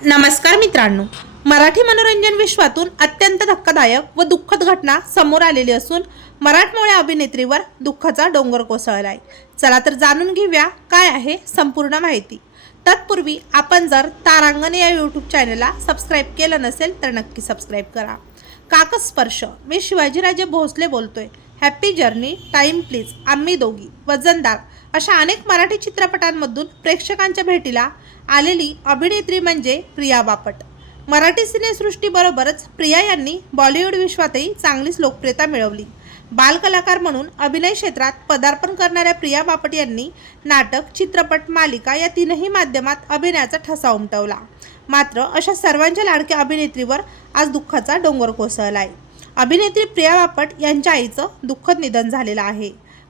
नमस्कार मित्रांनो. मराठी मनोरंजन विश्वातून अत्यंत धक्कादायक व दुःखद घटना समोर आलेली असून मराठमोळ्या अभिनेत्रीवर दुःखाचा डोंगर कोसळलाय. चला तर जाणून घेऊया काय आहे संपूर्ण माहिती. तत्पूर्वी आपण जर तारांगण या यूट्यूब चॅनलला सबस्क्राईब केलं नसेल तर नक्की सबस्क्राईब करा. काकस स्पर्श मी शिवाजीराजे भोसले बोलतोय. हॅप्पी जर्नी टाईम प्लीज आम्ही दोघी वजनदार अशा अनेक मराठी चित्रपटांमधून प्रेक्षकांच्या भेटीला आलेली अभिनेत्री म्हणजे प्रिया बापट. मराठी सिनेसृष्टीबरोबरच प्रिया यांनी बॉलिवूड विश्वातही चांगलीच लोकप्रियता मिळवली. बालकलाकार म्हणून अभिनय क्षेत्रात पदार्पण करणाऱ्या प्रिया बापट यांनी नाटक चित्रपट मालिका या तीनही माध्यमात अभिनयाचा ठसा उमटवला. मात्र अशा सर्वांच्या लाडक्या अभिनेत्रीवर आज दुःखाचा डोंगर कोसळला आहे अभिनेत्री प्रिया बापट यांच्या आईचं दुःखद निधन झालेलं आहे.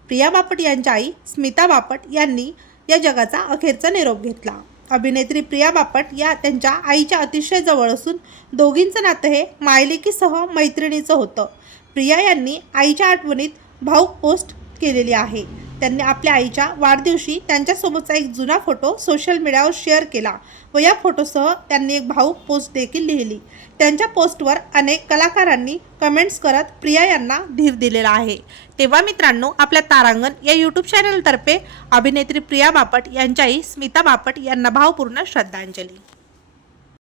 प्रिया बापट यांच्या आई स्मिता बापट यांनी या जगाचा अखेरचा निरोप घेतला. अभिनेत्री प्रिया बापट या त्यांच्या आईच्या अतिशय जवळ असून दोघींचं नातं हे मायलेकीसह मैत्रिणीचं होतं. प्रिया यांनी आईच्या आठवणीत भाऊक पोस्ट केलेली आहे. त्यांनी आपल्या आईच्या वाढदिवशी त्यांच्यासोबतचा एक जुना फोटो सोशल मीडियावर शेअर केला व या फोटोसह त्यांनी एक भाऊक पोस्ट देखील लिहिली. त्यांच्या पोस्टवर अनेक कलाकारांनी कमेंट्स करत प्रिया यांना धीर दिलेला आहे. तेव्हा मित्रांनो आपल्या तारांगण या यूट्यूब चॅनलतर्फे अभिनेत्री प्रिया बापट यांच्याही स्मिता बापट यांना भावपूर्ण श्रद्धांजली.